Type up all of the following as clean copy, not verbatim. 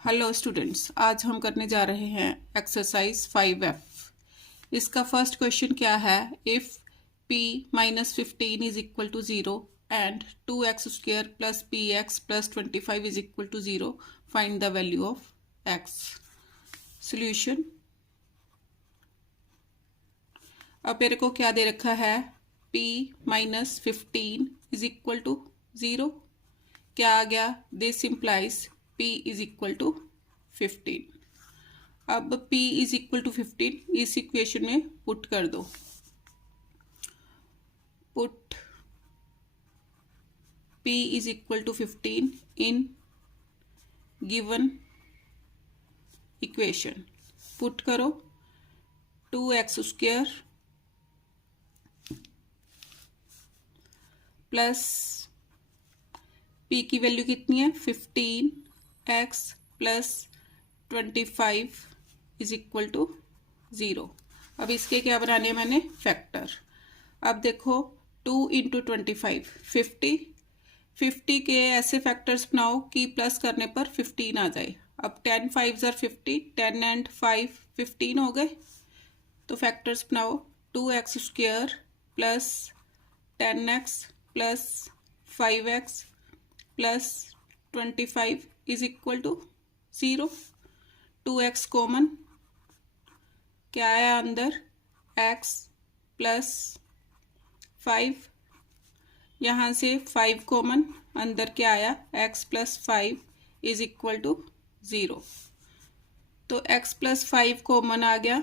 Hello students, आज हम करने जा रहे हैं एक्सरसाइज 5F। इसका फर्स्ट क्वेश्चन क्या है? If p minus 15 is equal to 0 and 2x square plus px plus 25 is equal to 0, find the value of x। Solution. अब मेरे को क्या दे रखा है? p minus 15 is equal to 0। क्या आ गया? This implies p is equal to 15। अब p इज इक्वल टू 15 इस इक्वेशन में पुट कर दो। Put p is equal to 15 in given equation. Put करो 2x स्क्वेयर प्लस p की वैल्यू कितनी है? 15x plus 25 is equal to 0। अब इसके क्या बनाने हैं मैंने? फैक्टर। अब देखो 2 इंटू 25 50 के ऐसे फैक्टर्स बनाओ कि प्लस करने पर 15 आ जाए। अब 10 5 ज़र 50, 10 एंड 5 15 हो गए। तो फैक्टर्स बनाओ 2x square plus 10x plus 5x plus 25 is equal to 0। 2x common, क्या आया अंदर? x plus 5। यहाँ से 5 कॉमन, अंदर क्या आया? x plus 5 is equal to 0। तो x प्लस 5 कॉमन आ गया,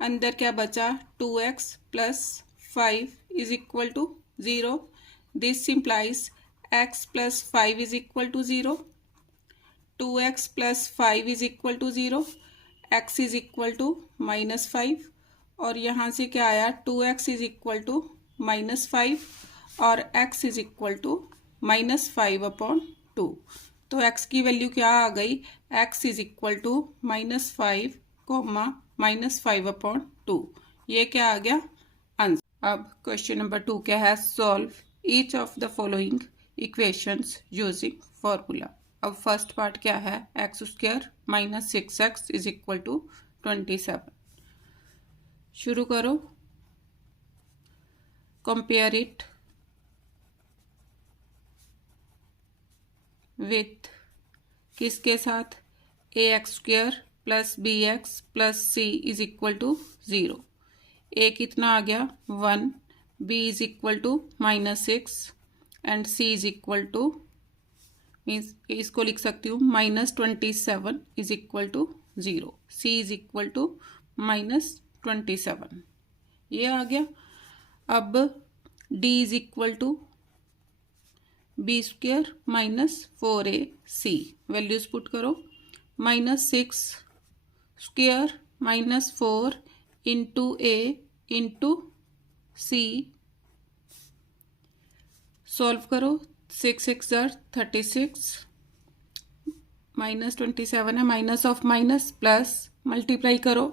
अंदर क्या बचा? 2x plus 5 is equal to 0। This implies x plus 5 is equal to 0, 2x plus 5 is equal to 0, x is equal to minus 5। और यहाँ से क्या आया? 2x is equal to minus 5 और x is equal to minus 5 upon 2। तो x की value क्या आ गई? x is equal to minus 5 comma minus 5 upon 2। ये क्या आ गया? आंसर। अब क्वेश्चन नंबर 2 क्या है? Solve each of the following equations using formula. अब फर्स्ट पार्ट क्या है? X square minus 6x is equal to 27। शुरू करो। कंपेयर इट विथ किसके साथ? ax square plus bx plus c is equal to 0। a कितना आ गया? 1, b is equal to minus 6 and c is equal to, means इसको लिख सकती हूँ minus 27 is equal to 0। c is equal to minus 27, ये आ गया। अब d is equal to B square minus 4ac, values put करो। Minus 6 square minus 4 into a into c, solve करो। 6 6 ज़र 36, माइनस 27 है, minus of minus plus, multiply करो।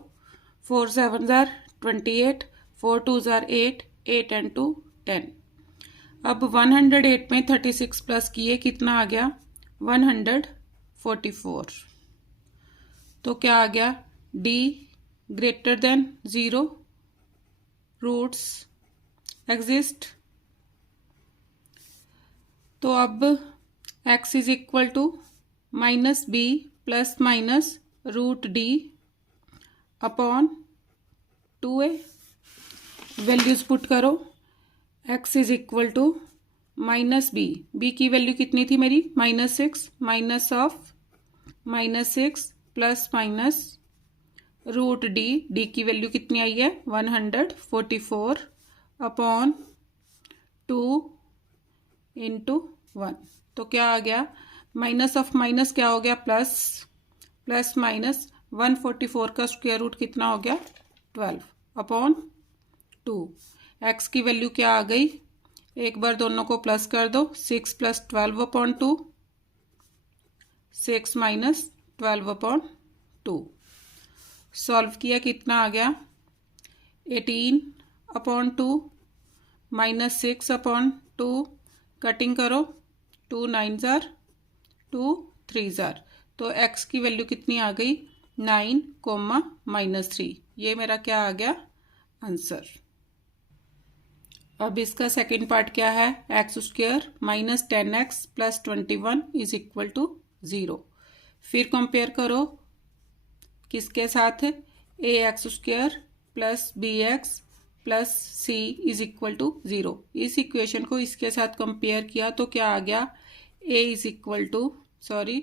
4 7 ज़र 28, 4 2 ज़र 8, 8 एंड 2 10। अब 108 में 36 प्लस किए, कितना आ गया? 144। तो क्या आ गया? d greater than 0, roots exist. तो अब x is equal to minus B plus minus root D upon 2a, values put करो। x is equal to minus b की वैल्यू कितनी थी मेरी? Minus 6, minus of minus 6 plus minus root d की value कितनी आई है? 144 अपॉन 2 इंटू 1। तो क्या आ गया? माइनस ऑफ माइनस क्या हो गया? प्लस, प्लस माइनस 144 का स्क्वायर रूट कितना हो गया? 12 अपॉन 2। एक्स की वैल्यू क्या आ गई? एक बार दोनों को प्लस कर दो। 6 plus 12 upon 2, 6 minus 12 upon 2। Solve किया, कितना आ गया? 18 अपॉन 2 माइनस 6 अपॉन 2, कटिंग करो। 2 9 ज़र 2 3 ज़र, तो x की वैल्यू कितनी आ गई 9 कोमा -3। ये मेरा क्या आ गया आंसर। अब इसका सेकंड पार्ट क्या है, x² minus 10x plus 21 is equal to 0। फिर कंपेयर करो किसके साथ, ax² plus bx plus c is equal to 0। इस इक्वेशन को इसके साथ कंपेयर किया तो क्या आ गया, a is equal to a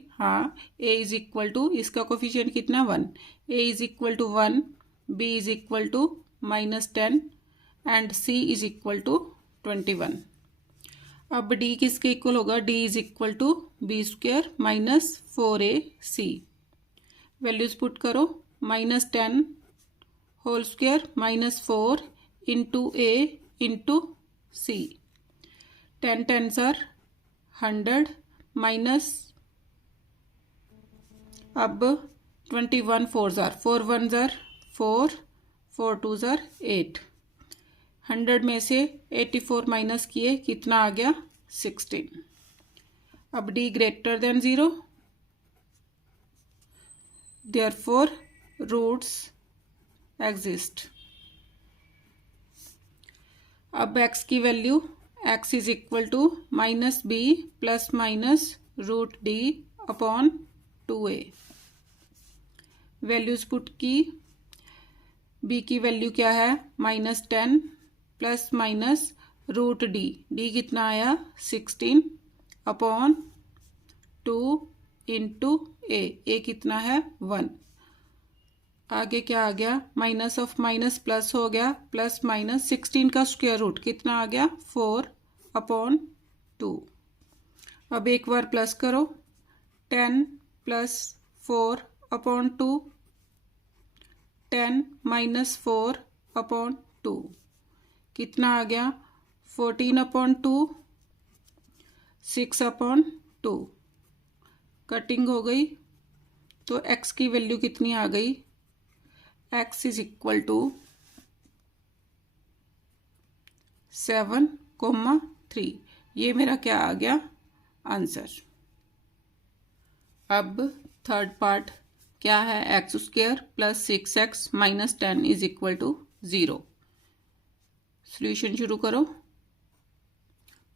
is equal to इसका कोफिशिएंट कितना 1, a is equal to 1, b is equal to -10 and c is equal to 21। अब d किसके इक्वल होगा, d is equal to b² minus 4ac। Values put करो, -10 whole square minus 4 into a into c। 10 10s are 100 minus, अब 21 4s are 4 1s are 4 4 2s are 8। 100 में से 84 minus किए कितना आ गया 16। अब d greater than 0, therefore roots exist. अब x की value x is equal to -b plus minus √d upon 2a। Values put की, b की वैल्यू क्या है -10 प्लस माइनस √d, d कितना आया 16 अपॉन 2 इंटू a कितना है 1। आगे क्या आ गया, माइनस ऑफ माइनस प्लस हो गया, प्लस माइनस 16 का स्क्वायर रूट कितना आ गया 4 अपॉन 2। अब एक बार प्लस करो, 10 प्लस 4 अपॉन 2, 10 माइनस 4 अपॉन 2 कितना आ गया 14 अपॉन 2, 6 अपॉन 2। कटिंग हो गई तो x की वैल्यू कितनी आ गई, x इज इक्वल टू 7,3। ये मेरा क्या आ गया आंसर। अब थर्ड पार्ट क्या है, x² plus 6x minus 10 is equal to 0। Solution शुरू करो,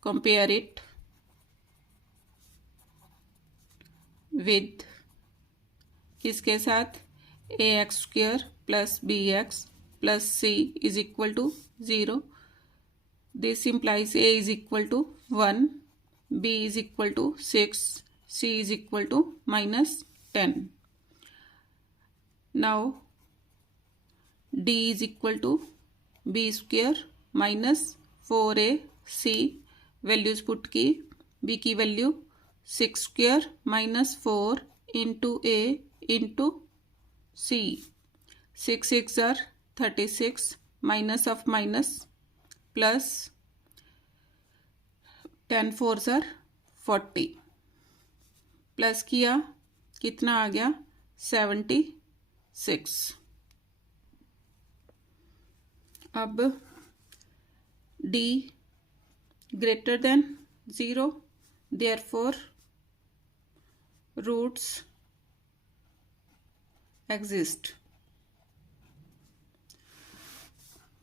कंपेयर इट विद किसके साथ, ax² plus bx plus c is equal to 0। This implies a is equal to 1, b is equal to 6, c is equal to -10। Now d is equal to b² minus 4ac। Values put की, b की value 6² minus 4 into a into c। 6 6 are 36 minus of minus plus 10 4s are 40। Plus किया कितना आ गया 76। अब d greater than 0, therefore roots exist.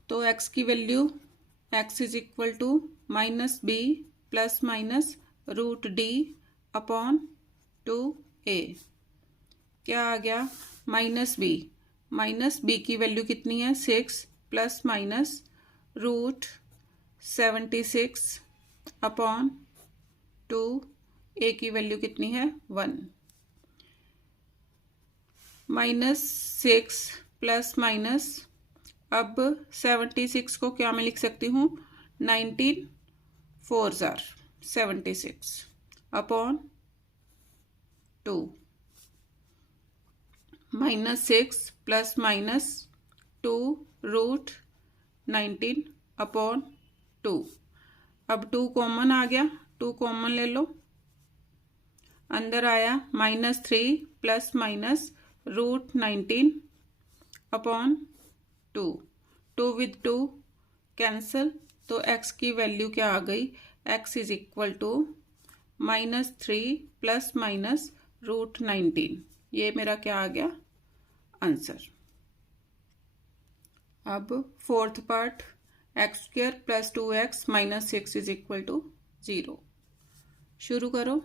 तो x की value x is equal to -b plus minus √d upon 2a। क्या आ गया -b, -b की वैल्यू कितनी है 6 प्लस माइनस √76 अपॉन 2, a की वैल्यू कितनी है 1। -6 प्लस माइनस, अब 76 को क्या मैं लिख सकती हूँ 19 4s are 76 upon 2, -6 plus minus 2 √19 upon 2। अब 2 कॉमन आ गया, 2 कॉमन ले लो, अंदर आया -3 plus minus √19 upon 2। 2 with 2 cancel, तो x की वैल्यू क्या आ गई, x is equal to -3 plus minus √19। ये मेरा क्या आ गया आंसर। अब फोर्थ पार्ट, x² + 2x - 6 = 0। शुरू करो।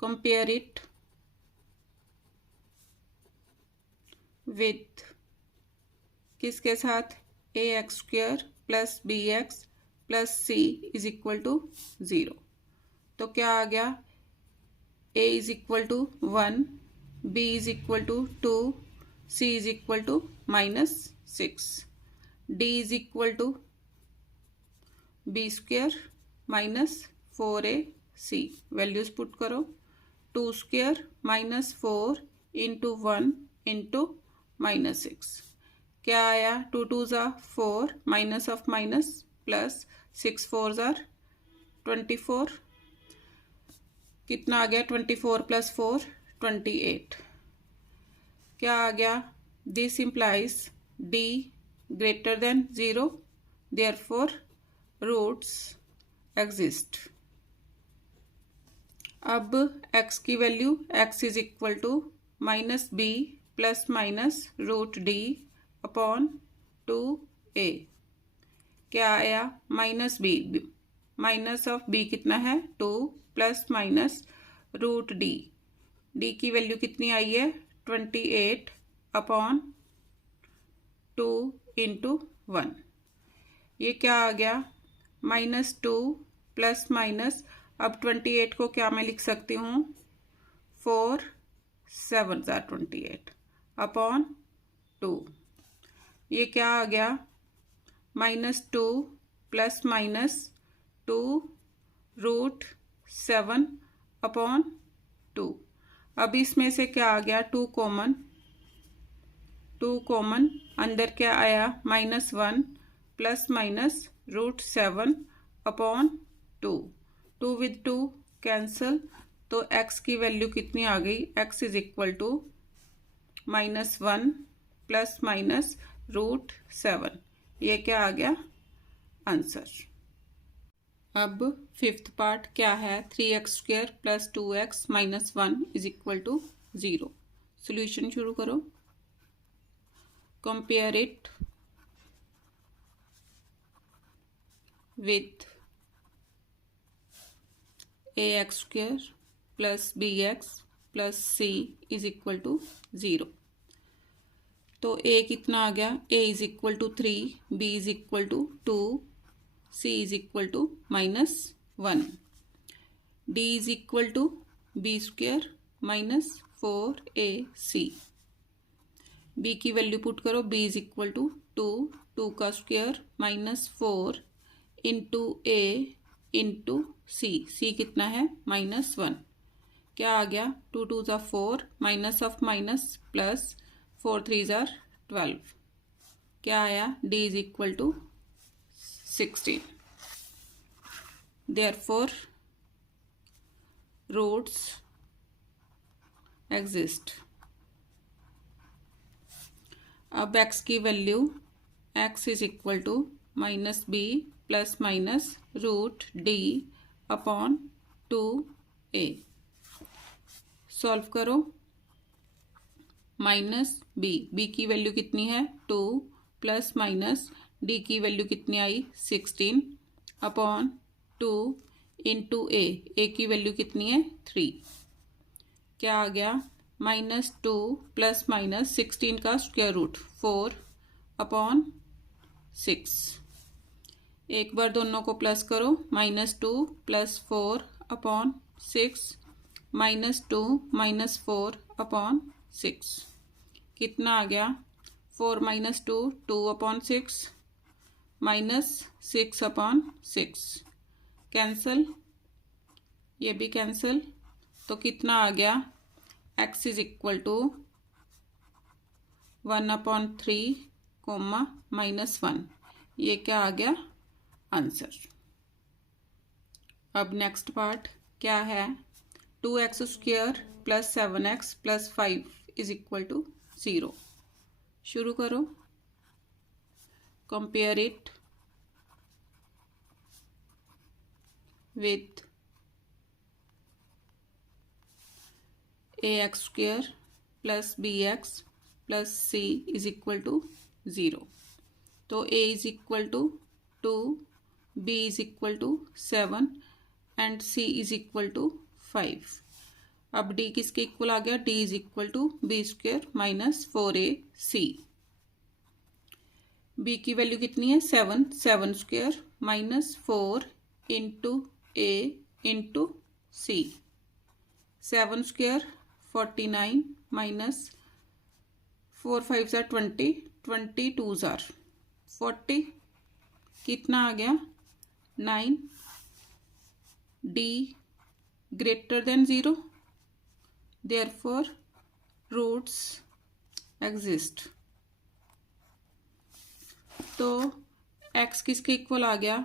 कंपेयर इट विथ किसके साथ, ax² + bx + c = 0। तो क्या आ गया, a = 1, b = 2, c = -6, d = b² - 4ac। Values put करो। 2² - 4 × 1 × -6 क्या आया, 2 2s are 4, minus of minus plus 6 4s are 24। कितना आ गया, 24 + 4 28। क्या आ गया, this implies d > 0, therefore roots exist. अब x की value, x = -b ± √d / 2a। क्या आया, -b, माइनस ऑफ b कितना है 2 ± √d। d की वैल्यू कितनी आई है 28 / 2 × 1। ये क्या आ गया, -2 ± अब 28 को क्या मैं लिख सकती हूँ, 4 7s are 28 / 2। ये क्या आ गया, -2 ± 2 √7 / 2। अब इसमें से क्या आ गया, 2 कॉमन, अंदर क्या आया, -1 ± √7 / 2। 2 with 2 कैंसल, तो x की वैल्यू कितनी आ गई, x = -1 ± √7। ये क्या आ गया आंसर। अब फिफ्थ पार्ट क्या है, 3x² + 2x - 1 = 0। सॉल्यूशन शुरू करो। Compare it with ax² + bx + c = 0। तो a कितना आ गया, a = 3, b = 2, c = -1, d = b² - 4ac। b की वैल्यू पुट करो, b = 2, 2 का स्क्वायर -4 × a × c, c कितना है -1। क्या आ गया, 2 2s are 4, minus of minus plus 4 3s are 12। क्या आया, d = 16। Therefore roots exist. अब x की value, x = -b ± √d / 2a। Solve करो। -b की वैल्यू कितनी है 2 ± d की वैल्यू कितनी आई 16 / 2 × a की वैल्यू कितनी है 3। क्या आ गया, -2 ± 16 का स्क्वायर रूट 4 / 6। एक बार दोनों को प्लस करो, -2 + 4 / 6 -2 - 4 / 6। कितना आ गया, 4 - 2 2 / 6 -6 / 6। कैंसल, ये भी कैंसल। तो कितना आ गया, x = 1/3, -1। ये क्या आ गया आंसर। अब नेक्स्ट पार्ट क्या है, 2x² + 7x + 5 = 0। शुरू करो। Compare it with ax square plus bx plus c is equal to 0। तो a is equal to 2, b is equal to 7 and c is equal to 5। अब d किसके equal आ गया, d is equal to b square minus 4ac। b की value कितनी है 7, 7 square minus 4 into a into c। 7 square 49 minus 4 5 ज़ार 20, 22 ज़ार 40, कितना आ गया 9। d greater than 0, therefore roots exist. तो x किसके इक्वल आ गया,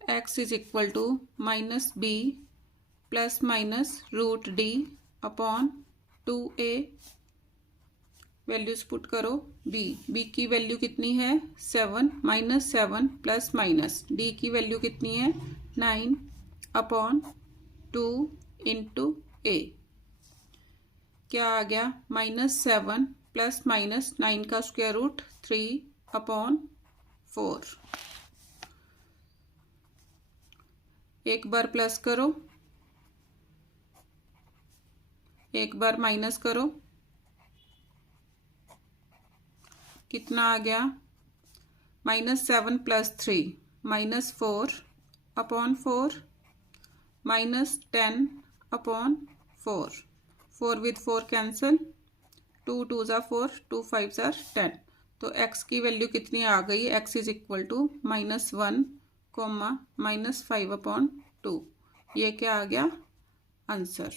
x is equal to minus B plus minus root D upon 2a। Values put करो, b की वैल्यू कितनी है 7 माइनस 7 प्लस माइनस d की वैल्यू कितनी है 9 अपॉन 2 इंटू a। क्या आ गया -7 प्लस माइनस 9 का स्क्वायर रूट 3 अपॉन 4। एक बार प्लस करो, एक बार माइनस करो, कितना आ गया -7 plus 3 -4 upon 4 -10 upon 4। 4 with 4 cancel, 2 2 ज़ा 4, 2 5 ज़ा 10। तो x की वैल्यू कितनी आ गई, x is equal to -1 comma -5 upon 2। ये क्या आ गया आंसर।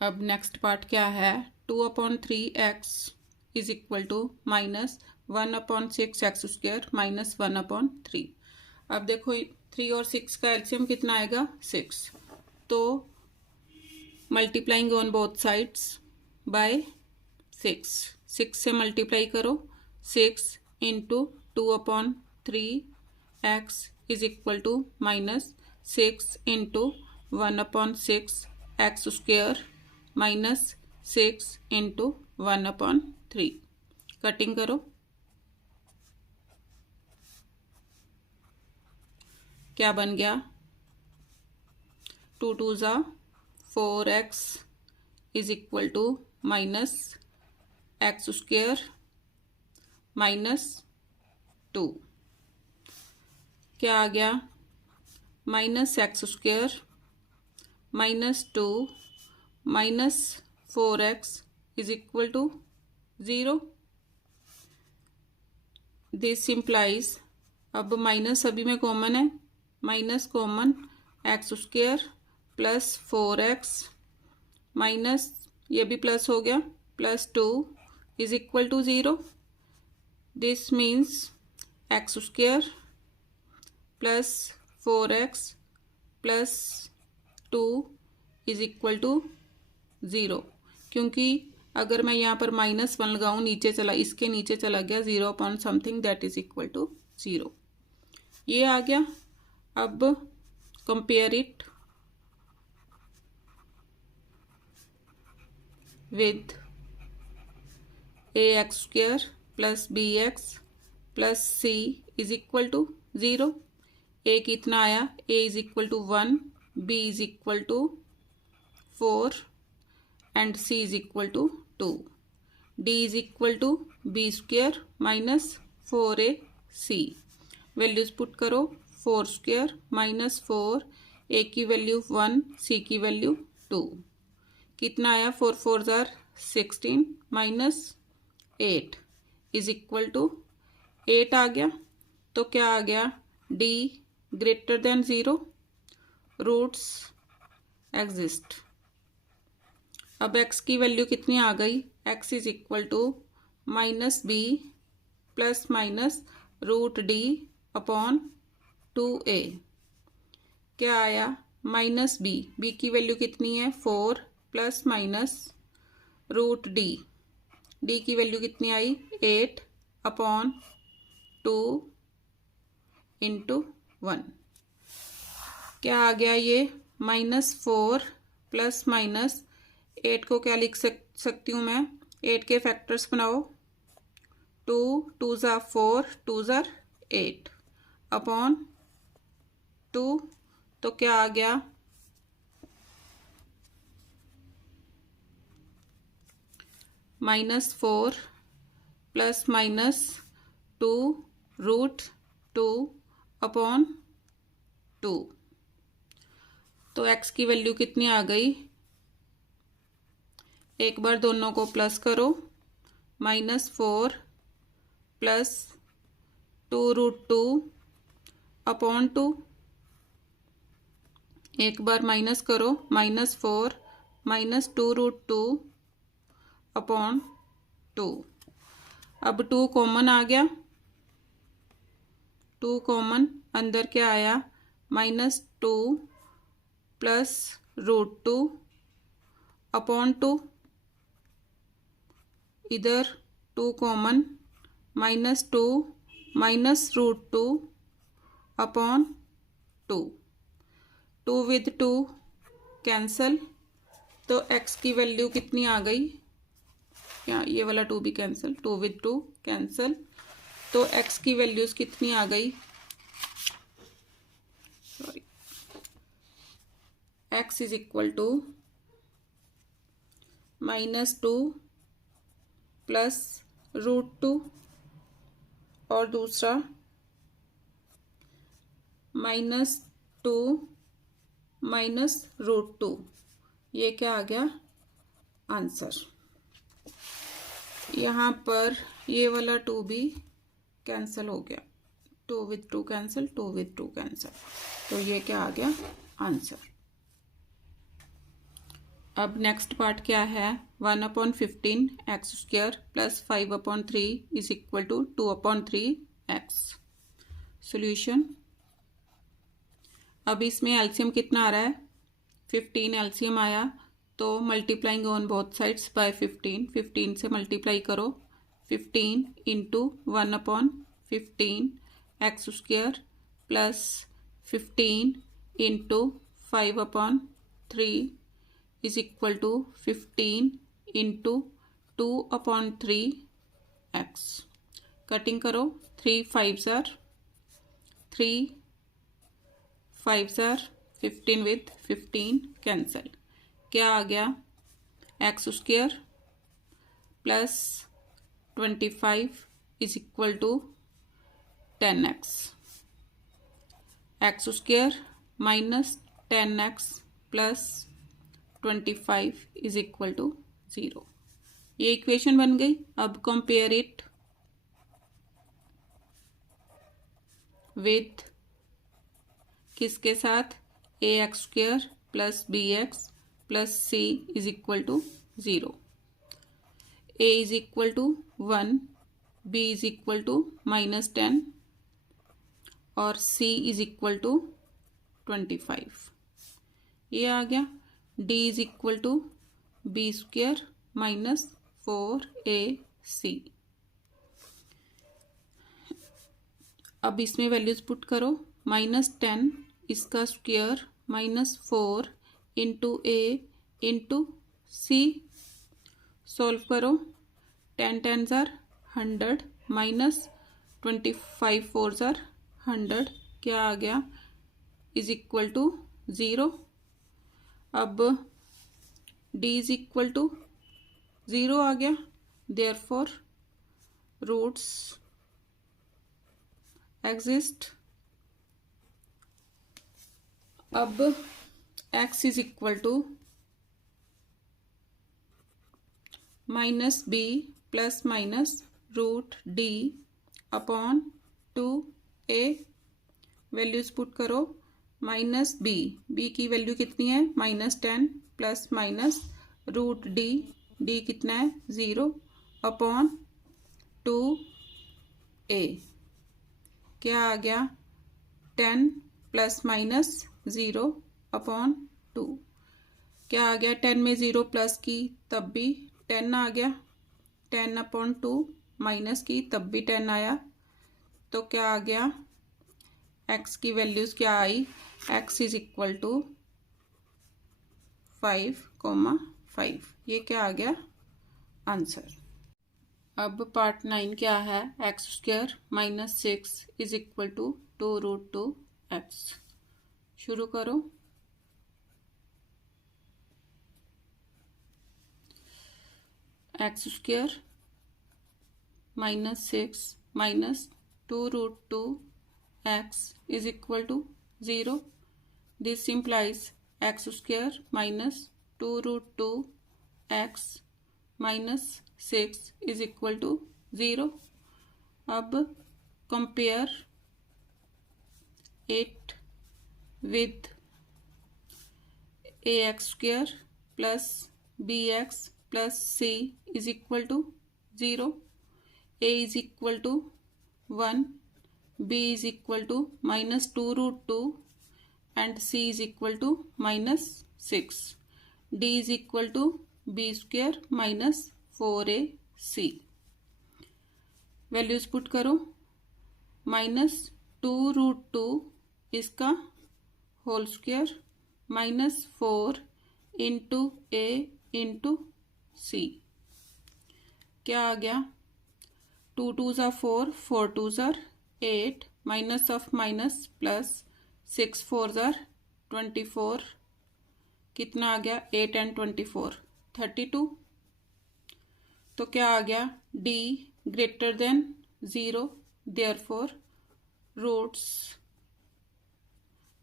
अब नेक्स्ट पार्ट क्या है, 2/3x is equal to -1/6x square -1/3। अब देखो 3 और 6 का एलसीएम कितना आएगा 6। तो multiplying on both sides by 6, 6 से मल्टीप्लाई करो, 6 into 2/3x is equal to -6 into 1/6x square -6 into 1/3। Cutting करो, क्या बन गया 2 2 ज़ा 4x is equal to -x square -2। क्या आ गया -x square -2 -4x is equal to 0। This implies, अब माइनस अभी में कॉमन है, minus common x square plus 4x minus ये भी प्लस हो गया +2 is equal to 0। This means x square plus 4x plus 2 is equal to 0। क्योंकि अगर मैं यहाँ पर -1 लगाऊँ, नीचे चला, इसके नीचे चला गया 0 upon something that is equal to 0। ये आ गया। अब compare it with ax square plus bx plus c is equal to 0। a कितना आया, a is equal to 1, b is equal to 4 and c is equal to 2। d is equal to b square minus 4ac। Values put करो, 4 square minus 4, a की value 1, c की value 2। कितना आया 4 4 ज़ार 16 minus 8 is equal to 8 आ गया। तो क्या आ गया d greater than 0, roots exist. अब x की वैल्यू कितनी आ गई, x is equal to -b plus minus root d upon 2a। क्या आया -b की वैल्यू कितनी है 4 प्लस माइनस रूट d की वैल्यू कितनी आई 8 अपॉन 2 इंटू 1। क्या आ गया ये -4 प्लस माइनस 8 को क्या लिख सकती हूँ मैं, 8 के फैक्टर्स बनाओ, 2 2 ज़ा 4 2 ज़ा 8 अपॉन 2, तो क्या आ गया, -4 प्लस माइनस 2 रूट 2 अपॉन 2। तो x की वैल्यू कितनी आ गई, एक बार दोनों को प्लस करो, -4 प्लस 2 रूट 2 अपॉन 2, एक बार माइनस करो, -4 माइनस 2 रूट 2 अपॉन 2। अब 2 कॉमन आ गया, 2 कॉमन, अंदर क्या आया, -2 प्लस रूट 2 अपॉन 2, इधर 2 common, -2 minus root 2 upon 2, 2 with 2 cancel, तो x की वैल्यू कितनी आ गई, क्या ये वाला 2 भी कैंसिल, 2 विद 2 कैंसिल, तो x की वैल्यूज कितनी आ गई, sorry, x is equal to -2 plus root 2 और दूसरा -2 माइनस रूट 2, ये क्या आ गया आंसर। यहाँ पर ये वाला 2 भी कैंसिल हो गया, 2 विद 2 कैंसिल, 2 विद 2 कैंसिल, तो ये क्या आ गया आंसर। अब नेक्स्ट पार्ट क्या है, 1/15 x square plus 5/3 is equal to 2/3 x. Solution, अब इसमें एलसीएम कितना आ रहा है, 15 एलसीएम आया, तो multiplying on both sides by 15, 15 से मल्टीप्लाई करो, 15 into 1/15 x square plus 15 into 5/3 is equal to 15 into 2/3 x. Cutting करो, 3 5s are 3 5s are 15 with 15 cancel, क्या आ गया, x square plus 25 is equal to 10x, x square minus 10x plus 25 is equal to 0, ये equation बन गई। अब compare it with किसके साथ, ax square plus bx plus c is equal to 0, a is equal to 1, b is equal to -10 और c is equal to 25, ये आ गया। d is equal to b square minus 4ac। अब इसमें values put करो, -10 इसका square -4 into a into c, solve करो, 10 10s are 100 minus 25 4s are 100, क्या आ गया, इज इक्वल टू 0। अब d इज इक्वल टू 0 आ गया, देयरफॉर रूट्स एग्जिस्ट। अब x is equal to -b plus minus root d upon 2a, values put करो, -b की वैल्यू कितनी है, -10 प्लस माइनस रूट d कितना है 0 अपॉन 2a, क्या आ गया 10 प्लस माइनस 0 अपॉन 2, क्या आ गया 10 में 0 प्लस की तब भी 10 आ गया, 10/2 माइनस की तब भी 10 आया, तो क्या आ गया, x की वैल्यूज क्या आई, x इज इक्वल टू 5,5। ये क्या आ गया आंसर। अब पार्ट 9 क्या है, x square minus 6 is equal to 2√2x। शुरू करो। X square minus 6 minus 2√2x is equal to 0. This implies x square minus 2√2x minus 6 is equal to 0. अब compare it with ax square plus bx plus c is equal to 0. a is equal to 1, b is equal to minus 2√2 and c is equal to minus 6. d is equal to b square minus 4ac. Values put करो। Minus 2√2 इसका whole square minus 4 into ए into सी। क्या आ गया, 2 2s are 4, 4 2s are 8, minus of minus plus 6 4s are 24। कितना आ गया, 8 and 24 32। तो क्या आ गया, d greater than 0, therefore roots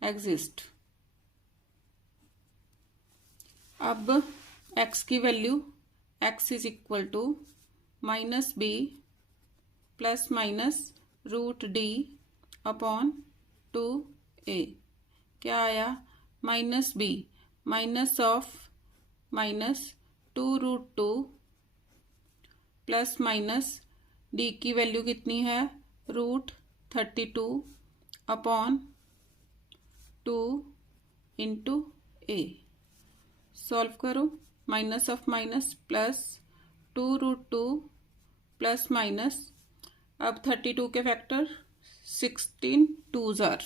exist। अब x की value, x is equal to minus B plus minus root D upon 2a। क्या आया, minus b minus of minus 2√2 plus minus d की वैल्यू कितनी है, √32 अपॉन 2 इंटू ए। सॉल्व करो। Minus of minus plus 2√2 plus minus, अब 32 के factor 16 2s are,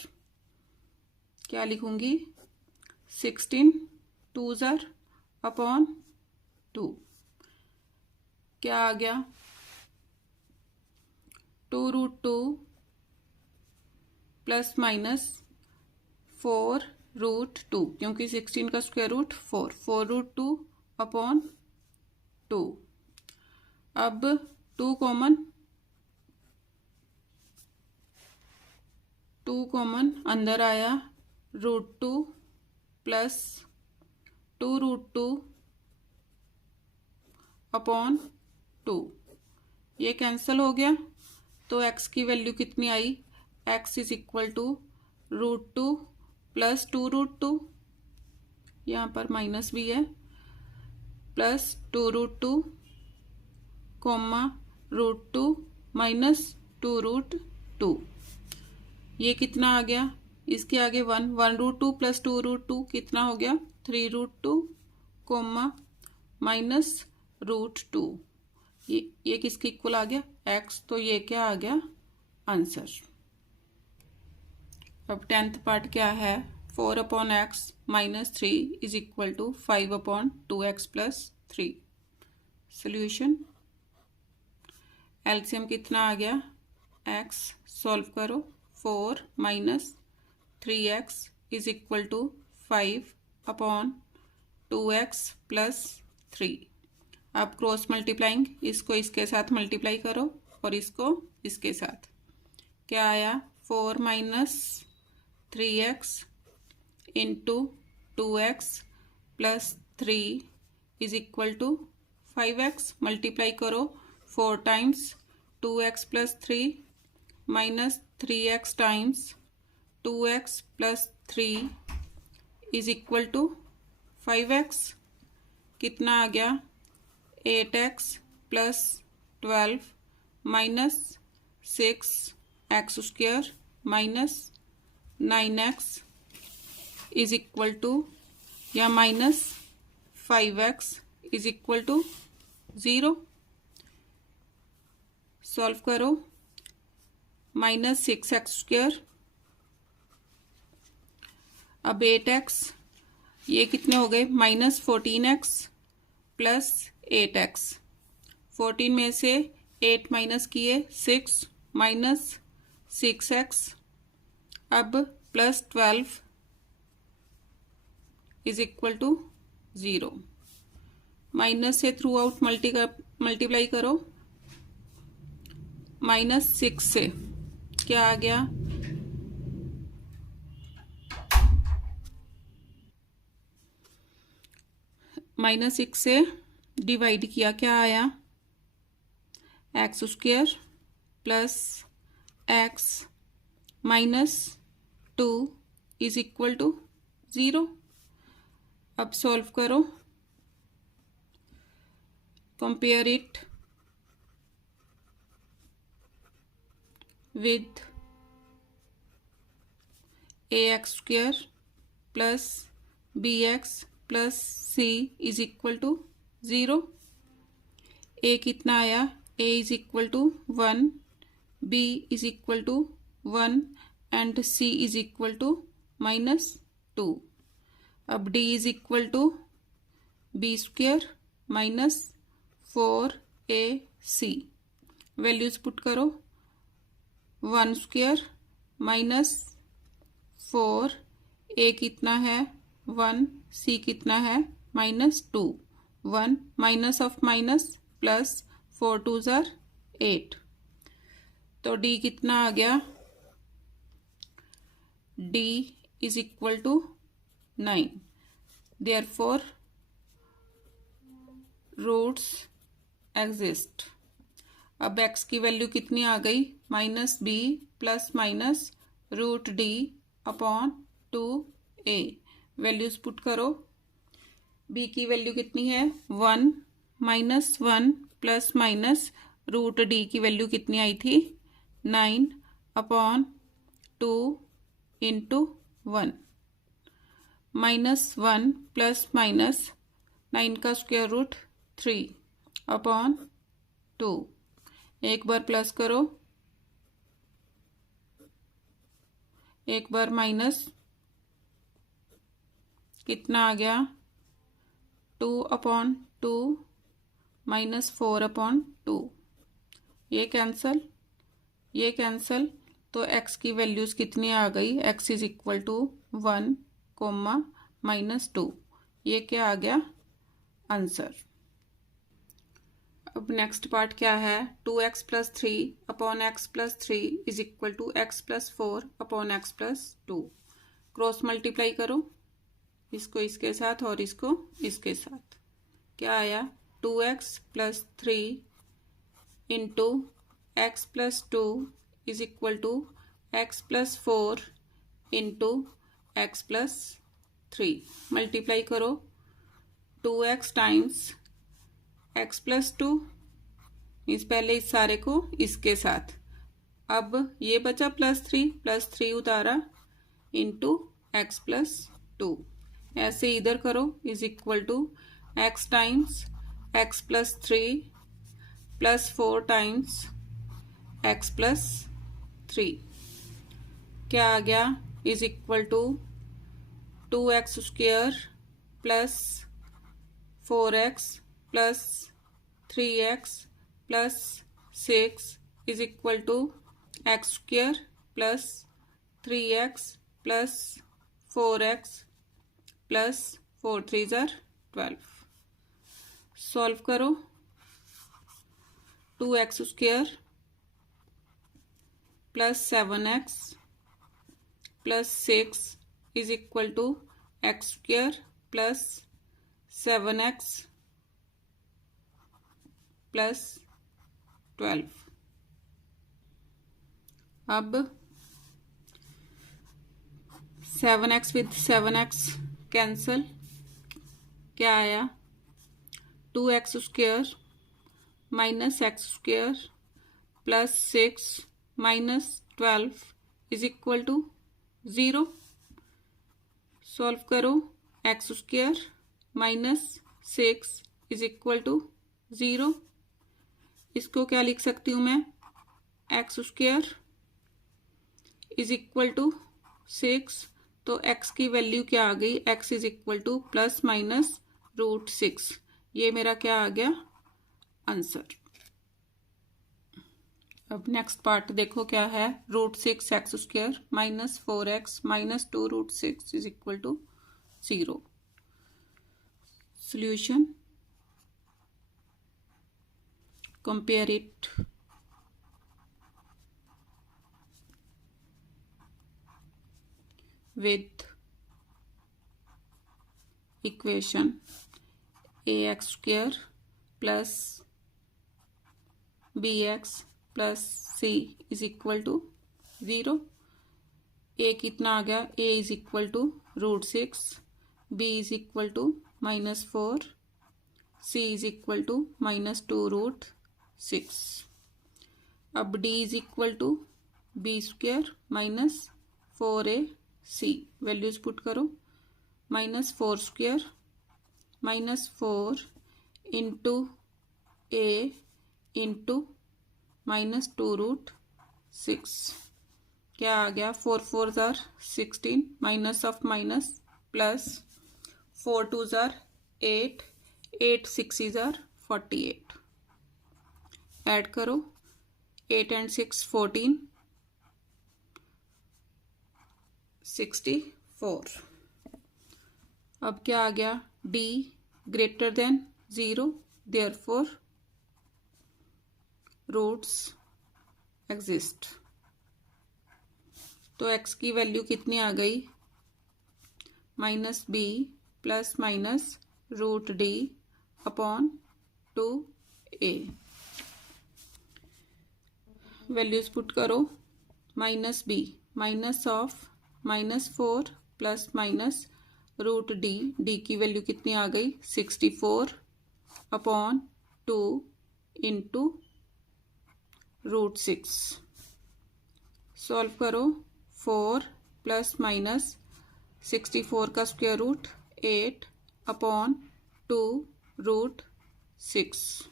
क्या लिखूंगी, 16 2s are अपॉन 2। क्या आ गया, 2√2 प्लस माइनस 4√2, क्योंकि 16 का स्क्वायर रूट 4, 4√2 अपॉन 2। अब 2 कॉमन अंदर आया, √2 प्लस 2√2 अपॉन 2। ये कैंसिल हो गया, तो x की वैल्यू कितनी आई, x is equal to √2 plus 2√2, यहाँ पर माइनस भी है, प्लस 2√2 कोमा √2 माइनस 2√2। ये कितना आ गया, इसके आगे 1√2 प्लस 2√2 कितना हो गया, 3√2 कोमा माइनस √2। ये किसके इक्वल आ गया, x। तो ये क्या आ गया आंसर। अब 10th पार्ट क्या है, 4/x minus 3 is equal to 5/2x plus 3। Solution, LCM कितना आ गया, x। सॉल्व करो। 4 minus 3x is equal to 5/2x plus 3। अब क्रॉस मल्टीप्लाइंग, इसको इसके साथ मल्टीप्लाई करो और इसको इसके साथ। क्या आया, 4 minus 3x into 2x plus 3 is equal to 5x। Multiply करो, 4 times 2x plus 3 minus 3x times 2x plus 3 is equal to 5x। कितना आ गया, 8x plus 12 minus 6x square minus 9x is equal to, या minus 5x is equal to 0। Solve करो। Minus 6x square, अब 8x ये कितने हो गए, -14x प्लस 8x। 14 में से 8 माइनस किए 6 माइनस 6x। अब plus 12 is equal to 0। Minus से थ्रू आउट मल्टीप्लाई करो। -6 से क्या आ गया, -6 से डिवाइड किया, क्या आया, x² plus x -2 is equal to 0। अब सॉल्व करो, compare it with ax² plus bx plus c is equal to 0। a कितना आया, a is equal to 1, b is equal to 1 and c is equal to -2। अब d is equal to b² minus 4ac। Values put करो, 1² minus 4, a कितना है 1, c कितना है -2। 1 minus of minus plus 4 2 ज़ार 8। तो d कितना आ गया, d is equal to 9। Therefore roots exist. अब x की वैल्यू कितनी आ गई, -b plus minus √d upon 2a। Values put करो, b की वैल्यू कितनी है 1, -1 प्लस माइनस √d की वैल्यू कितनी आई थी 9 अपॉन 2 इंटू 1। -1 प्लस माइनस 9 का स्क्वायर रूट 3 अपॉन 2। एक बार प्लस करो, एक बार माइनस, कितना आ गया 2 अपॉन 2 -4 अपॉन 2। ये कैंसल, ये कैंसल, तो x की वैल्यूज कितनी आ गई, x इज इक्वल टू 1, -2। ये क्या आ गया आंसर। अब नेक्स्ट पार्ट क्या है, 2x plus 3 upon x plus 3 is equal to x plus 4 upon x plus 2। Cross multiply करो, इसको इसके साथ और इसको इसके साथ। क्या आया, 2x plus 3 into x plus 2 is equal to x plus 4 into x plus 3। Multiply करो, 2x टाइम्स x प्लस 2, इस पहले इस सारे को इसके साथ। अब ये बचा प्लस 3 उतारा इंटू x प्लस 2। ऐसे इधर करो, is equal to x times x plus 3 plus 4 times x plus 3। क्या आ गया, is equal to 2x² plus 4x plus 3x plus 6 is equal to x² plus 3x plus 4x plus 4 3 ज़ार 12। Solve करो, 2x² plus 7x plus 6 is equal to x² plus 7x plus 12। अब 7x with 7x cancel, क्या आया, 2x² minus x² plus 6 minus 12 is equal to 0। Solve करो, x² minus 6 is equal to 0। इसको क्या लिख सकती हूँ मैं, x² इज इक्वल टू 6, तो x की वैल्यू क्या आ गई, x is equal two plus minus √6। ये मेरा क्या आ गया आंसर। अब नेक्स्ट पार्ट देखो क्या है, √6x² minus 4x minus 2√6 is equal to 0। Solution, compare it with equation ax² plus bx plus c is equal to 0। a कितना आ गया, a is equal to √6, b is equal to -4, c is equal to -2√6। अब d is equal to b² minus 4ac, values put करो, -4² -4 into a into -2√6, क्या आ गया, 4 4 jar 16, minus of minus plus 4 2 jar 8, 8 6 jar 48, add करो 8 and 6 14, 64। अब क्या आ गया, d greater than 0, therefore roots exist. तो x की वैल्यू कितनी आ गई, -b plus minus √d upon 2a। Values put करो, -b minus of -4 plus minus √d, d की वैल्यू कितनी आ गई 64 अपॉन 2 इंटू √6। सॉल्व करो, 4 प्लस माइनस 64 का स्क्वायर रूट 8 अपॉन 2√6।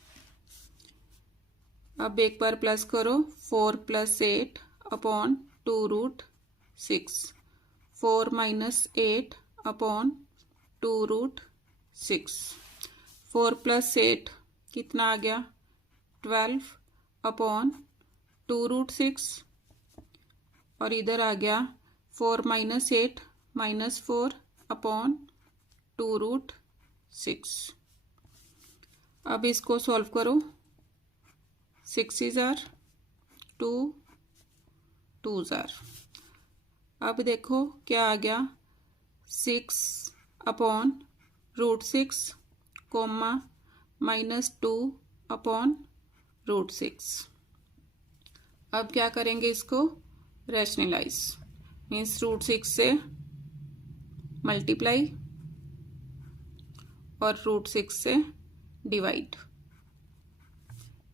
अब एक बार प्लस करो, 4 + 8 अपॉन 2√6, 4 - 8 अपॉन 2√6। 4 + 8 कितना आ गया, 12 अपॉन 2√6, और इधर आ गया 4 - 8 -4 अपॉन 2√6। अब इसको सॉल्व करो, 6 जार 2 2 जार। अब देखो क्या आ गया, 6 अपॉन √6 कोमा -2 अपॉन √6। अब क्या करेंगे, इसको रैशनलाइज, मीन्स √6 से मल्टीप्लाई और √6 से डिवाइड।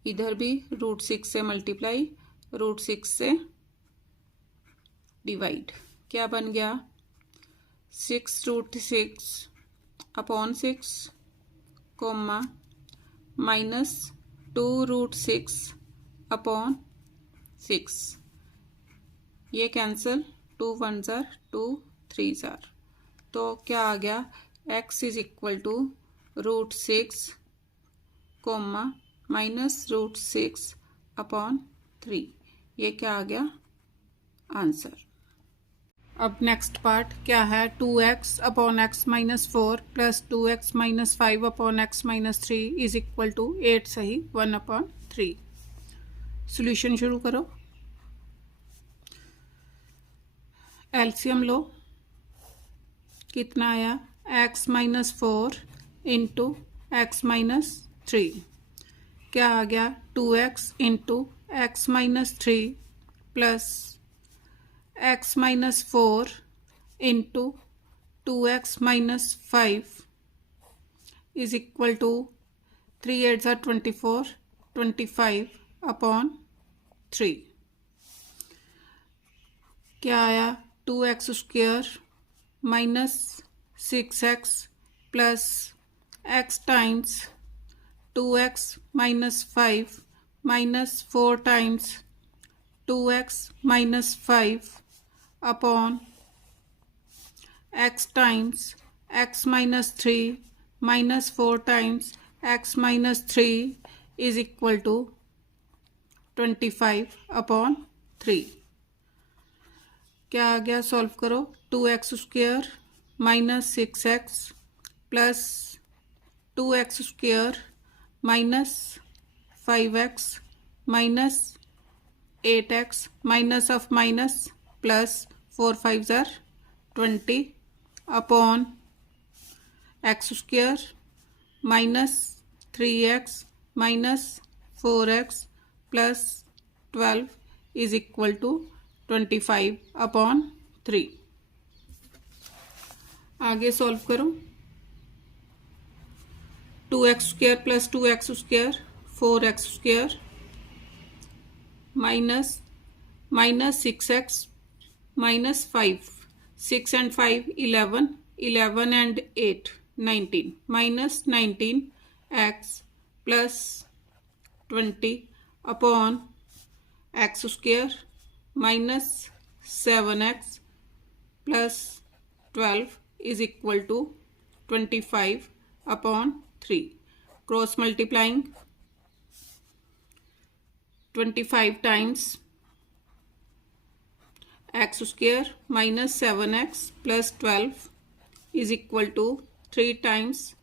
इधर भी √6 से मल्टीप्लाई, √6 से डिवाइड। क्या बन गया, 6√6 अपॉन 6 कोमा -2√6 अपॉन 6। ये कैंसिल, 2 1 जार 2 3 जार। तो क्या आ गया, x is equal to √6 comma -√6 upon 3। ये क्या आ गया आंसर। अब नेक्स्ट पार्ट क्या है, 2x upon x - 4 plus 2x - 5 upon x - 3 is equal to 8 सही 1/3। सॉल्यूशन शुरू करो, एलसीएम लो, कितना आया, x - 4 इंटू x - 3, क्या आ गया, 2x into x - 3 plus x - 4 into 2x - 5 is equal to 3 8 ज़ा 24, 25 अपॉन 3। क्या आया, 2x² minus 6x plus x times 2x - 5 minus 4 times 2x - 5 upon x times x minus 3 minus 4 times x minus 3 is equal to 25 upon 3. क्या आ गया? Solve करो. 2x square minus 6x plus 2x square minus 5x minus 8x minus of minus plus 4 5s are 20 upon x square minus 3x minus 4x plus 12 is equal to 25 upon 3. आगे solve करो. 2x square plus 2x square 4x square minus 6x minus 5 6 and 5 11 11 and 8 19 minus 19x plus 20 upon x square minus 7x plus 12 is equal to 25 upon 3. Cross multiplying 25 times x square minus 7x plus 12 is equal to 3 times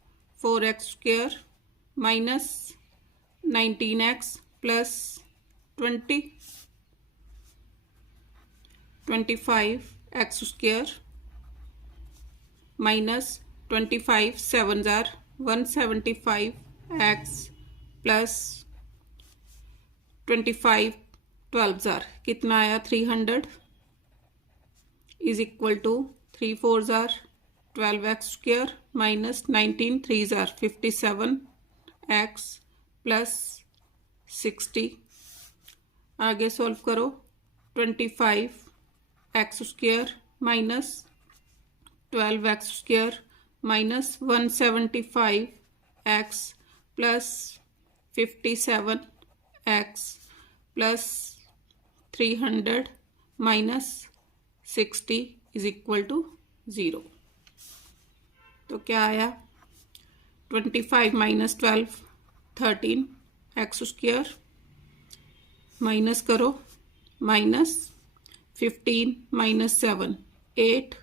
4x square minus 19x plus 20. 25 x square minus 25 7s are 175 x plus 25 12s are कितना आया? 300 is equal to 3 4s are 12x square minus 19 3s are 57 x plus 60. आगे solve करो. 25 x square minus 12x square minus 175 x plus 57 x plus 300 minus 60 is equal to 0. तो क्या आया? 25 minus 12 13 x square minus करो. Minus 15 minus 7 8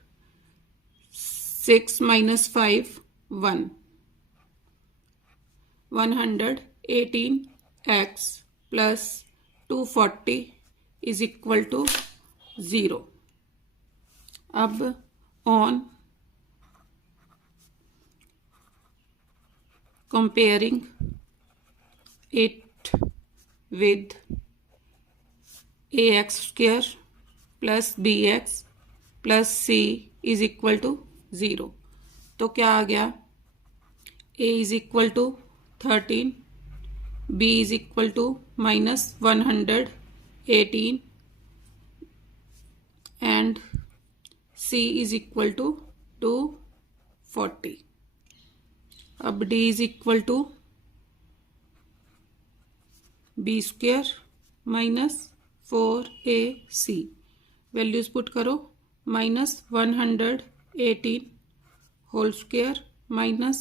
6 minus 5 1 118 x plus 240 is equal to 0. अब on comparing it with ax square plus bx plus c is equal to 0. तो क्या आ गया? a is equal to 13 b is equal to minus 118 and c is equal to 240. अब d is equal to b square minus 4ac. Values put करो. Minus 118 whole square minus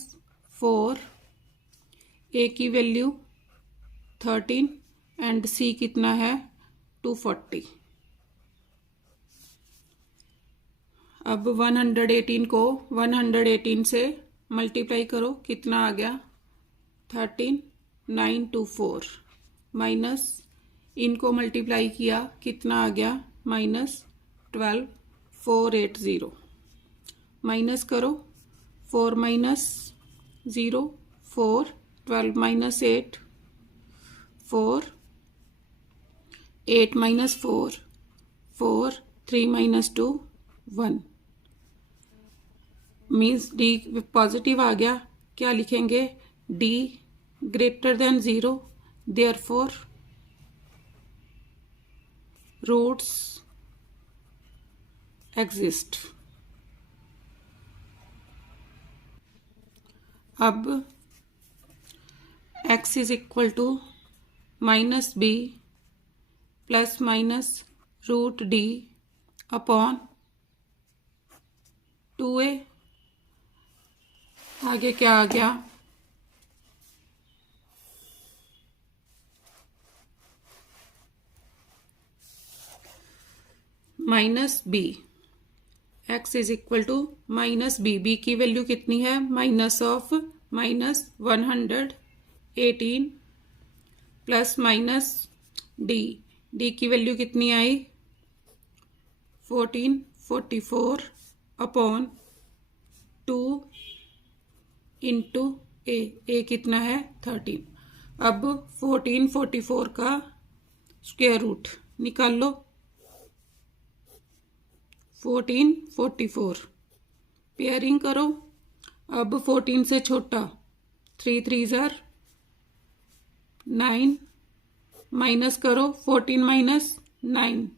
4 a की value 13 and सी कितना है? 240. अब 118 को 118 से multiply करो. कितना आ गया? 13924 माइनस इनको मल्टीप्लाई किया. कितना आ गया? माइनस 12480. माइनस करो. 4 minus 0 4 12 minus 8 4 8 minus 4 4 3 minus 2 1 means D positive आ गया. क्या लिखेंगे? D greater than 0. Therefore roots exist. अब x is equal to minus B plus minus root D upon 2a, आगे क्या आ गया, minus B, x is equal to minus B, B की वैल्यू कितनी है, minus of minus 118 plus minus D, D की value कितनी आई 1444 अपॉन 2 इंटू ए कितना है 13। अब 1444 का स्क्वायर रूट निकाल लो, 1444 पेयरिंग करो। अब 14 से छोटा 3 3 जार 9, माइनस करो 14 माइनस 9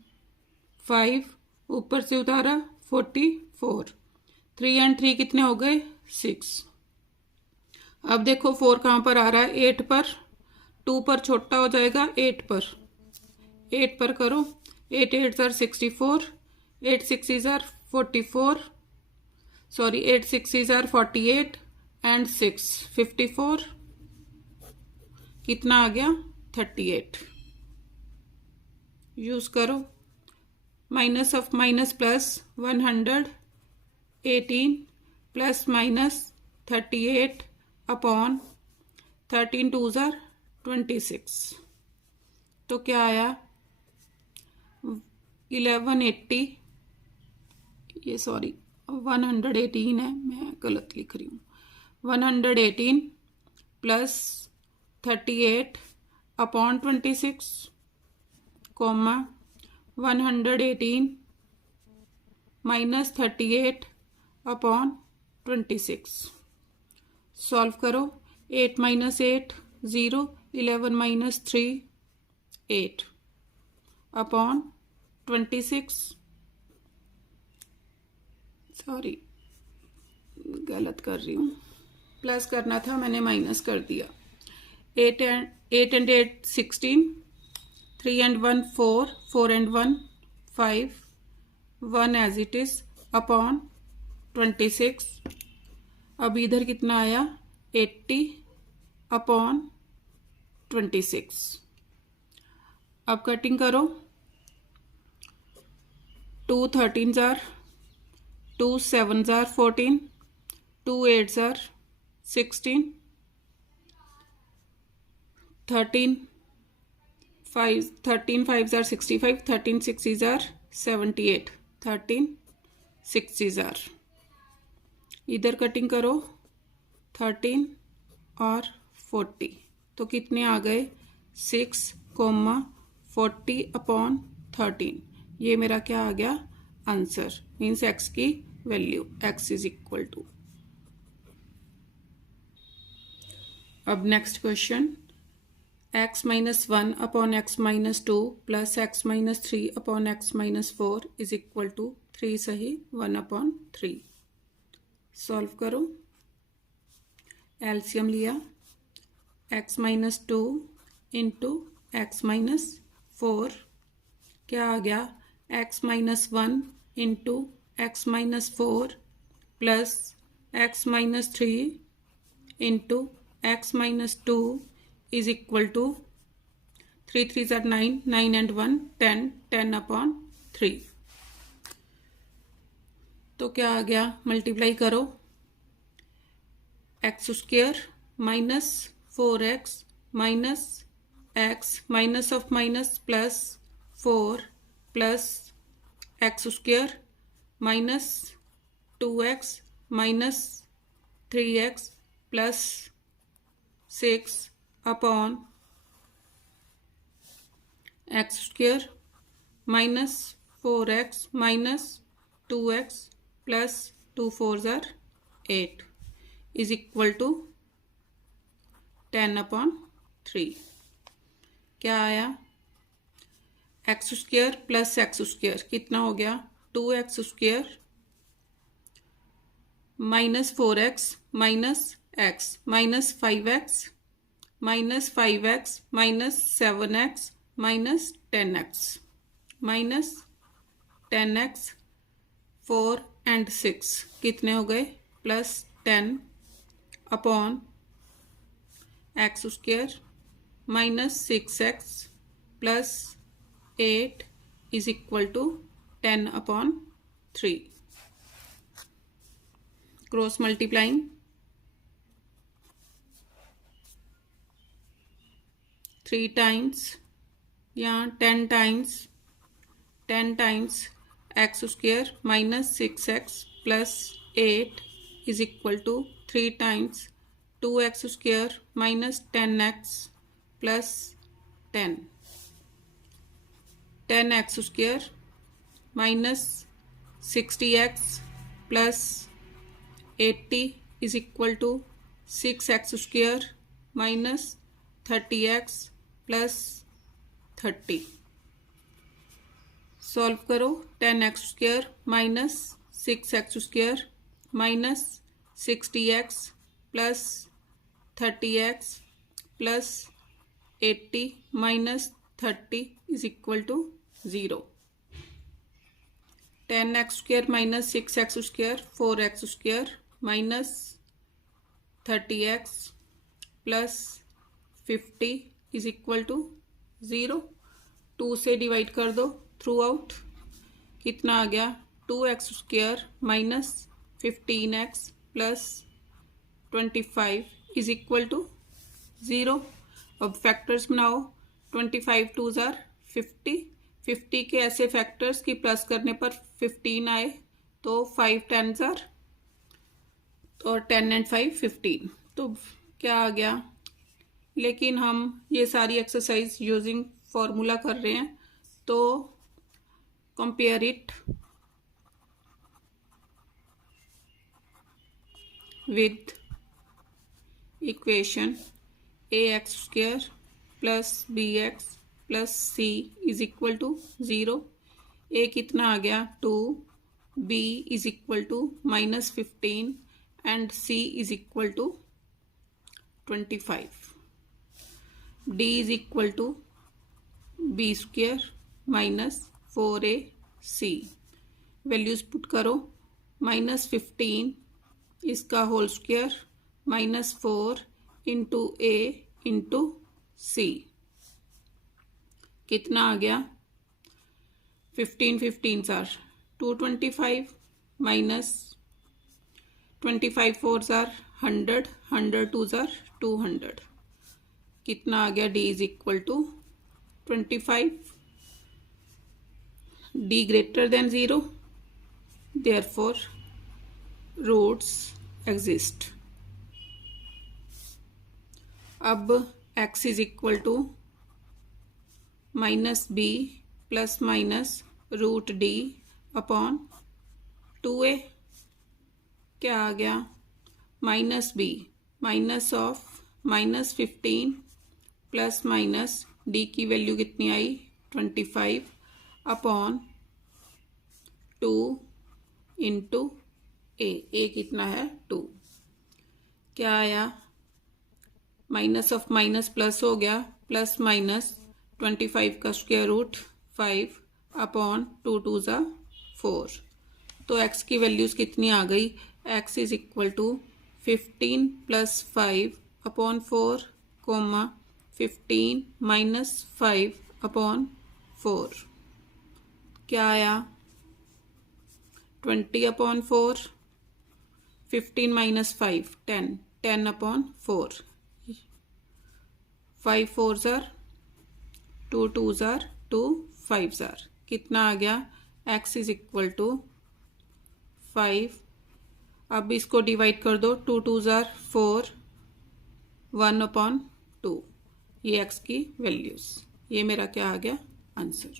5, ऊपर से उतारा 44, 3 एंड 3 कितने हो गए 6। अब देखो 4 कहाँ पर आ रहा है 8 पर, 2 पर छोटा हो जाएगा 8 पर, 8 पर करो 8 8 jar 64, 8 6 jar 44, sorry 8 6 jar 48 and 6 54, कितना आ गया 38। यूज करो, minus of minus plus 118 plus minus 38 upon 13 2 jar 26, तो क्या आया 1180, ये सॉरी 118 है, मैं गलत लिख रही हूँ, 118 plus 38 upon 26 comma 118 minus 38 upon 26, solve करो 8 माइनस 8 0, 11 माइनस 3 8 अपॉन 26, सॉरी गलत कर रही हूँ, प्लस करना था मैंने माइनस कर दिया। 8 and 8 16, 3 and 1 4, 4 and 1 5, 1 as it is upon 26। अब इधर कितना आया 80 अपॉन 26। अब कटिंग करो, 2 13 jar, 2 7 jar 14, 2 8 jar 16, 13 5 jar 65, 13 6 jar 78, 13 6 jar, इधर कटिंग करो 13 और 40, तो कितने आ गए 6, 40 अपॉन 13, ये मेरा क्या आ गया आंसर, मीन्स x की value, x is equal to. अब next question, x minus 1 upon x minus 2 plus x minus 3 upon x minus 4 is equal to 3 सही 1 अपॉन 3। सॉल्व करो, एलसीएम लिया, x minus 2 into x minus 4, क्या आ गया x minus 1 into x minus 4 plus x minus 3 into x minus 2 is equal to 3 3 जार 9, 9 and 1 10, 10 upon 3, तो क्या आ गया मल्टीप्लाई करो, x square minus 4x minus x minus of minus plus 4 plus x square minus 2x minus 3x plus 6 upon x square minus 4x minus 2x plus 2 4 जार 8 is equal to 10 upon 3, क्या आया x square plus x square कितना हो गया 2x square minus 4x minus x minus 5x minus 5x minus 7x minus 10x minus 10x 4 and 6 कितने हो गए? +10 upon x square minus 6x plus 8 is equal to 10 upon 3. Cross multiplying 3 times यहाँ 10 times x square minus 6x plus 8 is equal to 3 times 2x square minus 10x plus 10. 10x square minus 60x plus 80 is equal to 6x square minus 30x plus 30. Solve करो. 10x square minus 6x square minus 60x plus 30x plus 80 minus 30 is equal to 0. 10x square minus 6x square 4x square minus 30x plus 50 is equal to 0. 2 से divide कर दो through out. कितना आ गया? 2x square minus 15x plus 25 is equal to 0. अब factors बनाओ. 25 2s are 50. 50 के ऐसे फैक्टर्स की प्लस करने पर 15 आए तो 5 10s आर और 10 एंड 5 15. तो क्या आ गया? लेकिन हम ये सारी एक्सरसाइज यूजिंग फॉर्मूला कर रहे हैं तो compare it with equation ax square plus bx plus c is equal to 0. a कितना आ गया? 2. b is equal to minus 15 and c is equal to 25. d is equal to b square minus 4ac. Values put करो. Minus 15 इसका whole square minus 4 into a into c कितना आ गया? 15 15s are 225 minus 25 4s are 100 100 2s are 200. कितना आ गया? d is equal to 25. d greater than 0 therefore roots exist. अब x is equal to minus b plus minus root d upon 2a. क्या आ गया? Minus b minus of minus 15 plus minus d की value कितनी आई? 25 upon 2 into a कितना है? 2. क्या आया? माइनस ऑफ माइनस प्लस हो गया. प्लस माइनस 25 का square root 5 upon 2 2s are 4. तो x की वैल्यूज कितनी आ गई? x is equal to 15 plus 5 upon 4 comma 15 minus 5 upon 4. क्या आया? 20 upon 4. 15 minus 5 10 10 upon 4. 5 4s are 2 2s are 2 5s are. कितना आ गया? x is equal to 5. अब इसको डिवाइड कर दो. 2 2s आर 4 1 अपॉन 2. ये x की वैल्यूज. ये मेरा क्या आ गया? आंसर.